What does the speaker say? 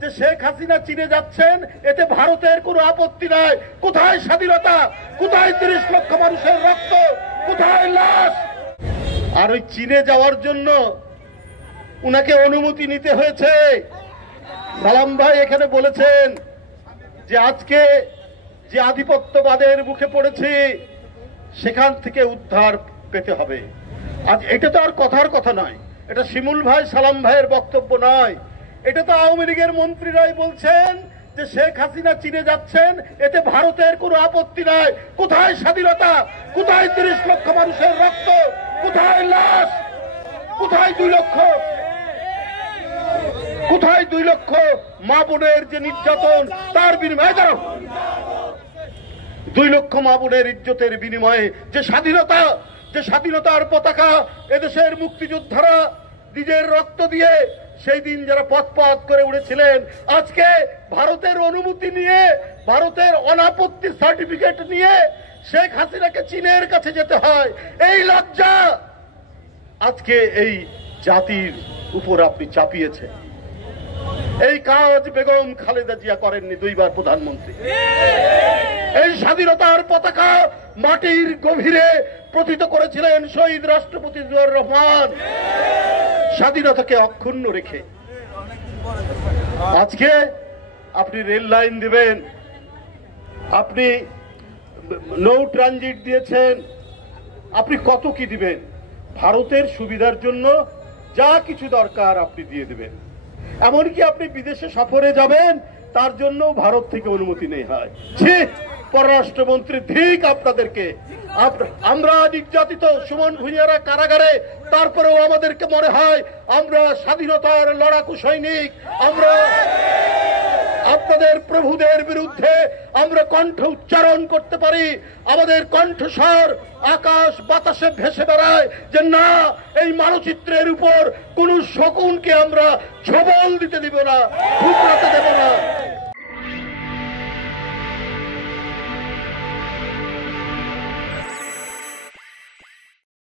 যে শেখ হাসিনা চীনে যাচ্ছেন, এতে ভারতের কোনো আপত্তি নাই। কোথায় স্বাধীনতা? কোথায় 30 লক্ষ মানুষের রক্ত? কোথায় লাশ? আর ওই চীনে যাওয়ার জন্য উনাকে অনুমতি নিতে হয়েছে। সালাম ভাই এখানে বলেছেন যে আজকে যে আধিপত্যবাদের মুখে পড়েছে সেখান থেকে উদ্ধার পেতে হবে। আজ এটা তো আর কথার কথা নয়, এটা শিমুল ভাই সালাম ভাইয়ের বক্তব্য নয়, এটা তো আওয়ামী লীগের মন্ত্রীরাই বলছেন যে শেখ হাসিনা চীনে যাচ্ছেন, এতে ভারতের কোনো আপত্তি নাই। কোথায় স্বাধীনতা? কোথায় 30 লক্ষ মানুষের রক্ত? কোথায় লাশ? কোথায় 2 লক্ষ? কোথায় 2 লক্ষ মা বোনের যে নির্যাতন, তার বিনিময়ে 2 লক্ষ মা বোনের ইজ্জতের বিনিময়ে যে স্বাধীনতা, যে স্বাধীনতার পতাকা এদেশের মুক্তিযোদ্ধারা নিজের রক্ত দিয়ে সেই দিন যারা পথ করে উড়েছিলেন, আজকে ভারতের অনুমতি নিয়ে, ভারতের অনাপত্তি সার্টিফিকেট নিয়ে শেখ হাসিনাকে চীনের কাছে যেতে হয়। এই লজ্জা আজকে এই জাতির উপর আপনি চাপিয়েছেন। এই কাজ বেগম খালেদা জিয়া করেননি, 2 বার প্রধানমন্ত্রী। এই স্বাধীনতার পতাকা মাটির গভীরে প্রথিত করেছিলেন শহীদ রাষ্ট্রপতি জিয়াউর রহমান, স্বাধীনতাকে অক্ষুণ্ণ রেখে। আজকে আপনি রেল লাইন দিবেন, আপনি নৌ ট্রানজিট দিয়েছেন, আপনি কত কি দিবেন? ভারতের সুবিধার জন্য যা কিছু দরকার আপনি দিয়ে দেবেন। এমনকি আপনি বিদেশে সফরে যাবেন, তার জন্য ভারত থেকে অনুমতি নেই হয়। ঠিক পররাষ্ট্রমন্ত্রী, ঠিক আপনাদেরকে। আমরা নির্যাতিত, সুমন ভুঁইয়ারা কারাগারে, তারপরেও আমাদেরকে মনে হয় আমরা স্বাধীনতার লড়াকু সৈনিক। আমরা আপনাদের প্রভুদের বিরুদ্ধে আমরা কণ্ঠ উচ্চারণ করতে পারি। আমাদের কণ্ঠস্বর আকাশ বাতাসে ভেসে বেড়ায় যে না, এই মানচিত্রের উপর কোন শকুনকে আমরা ছবল দিতে দিব না, ঠুকরাতে দেব না।